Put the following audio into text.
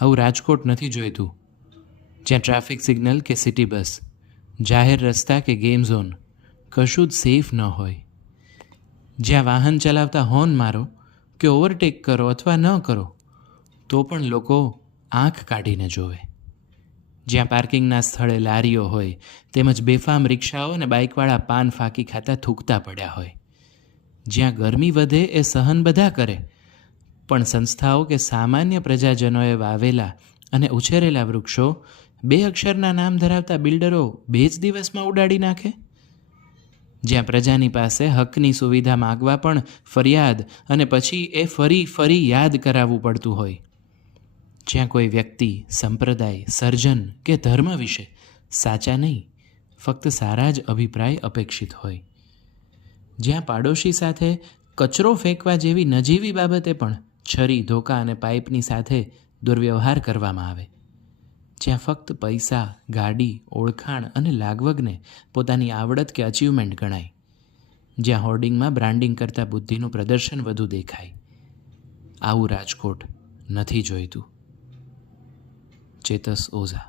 આવું રાજકોટ નથી જોઈતું, જ્યાં ટ્રાફિક સિગ્નલ કે સિટી બસ, જાહેર રસ્તા કે ગેમ ઝોન કશું જ સેફ ન હોય. જ્યાં વાહન ચલાવતા હોર્ન મારો કે ઓવરટેક કરો અથવા ન કરો તો પણ લોકો આંખ કાઢીને જોવે. જ્યાં પાર્કિંગના સ્થળે લારીઓ હોય તેમજ બેફામ રિક્ષાઓ અને બાઇકવાળા પાન ફાંકી ખાતા થૂકતા પડ્યા હોય. જ્યાં ગરમી વધે એ સહન બધા કરે, પણ સંસ્થાઓ કે સામાન્ય પ્રજાજનોએ વાવેલા અને ઉછેરેલા વૃક્ષો 2 અક્ષરના નામ ધરાવતા બિલ્ડરો 2 જ દિવસમાં ઉડાડી નાખે. જ્યાં પ્રજાની પાસે હકની સુવિધા માગવા પણ ફરિયાદ અને પછી એ ફરી યાદ કરાવવું પડતું હોય. જ્યાં કોઈ વ્યક્તિ, સંપ્રદાય, સર્જન કે ધર્મ વિશે સાચા નહીં, ફક્ત સારા જ અભિપ્રાય અપેક્ષિત હોય. જ્યાં પાડોશી સાથે કચરો ફેંકવા જેવી નજીવી બાબતે પણ છરી, ધોકા અને પાઇપની સાથે દુર્વ્યવહાર કરવામાં આવે. જ્યાં ફક્ત પૈસા, ગાડી, ઓળખાણ અને લાગવગને પોતાની આવડત કે અચીવમેન્ટ ગણાય. જ્યાં હોર્ડિંગમાં બ્રાન્ડિંગ કરતાં બુદ્ધિનું પ્રદર્શન વધુ દેખાય. આવું રાજકોટ નથી જોઈતું. ચેતસ ઓઝા.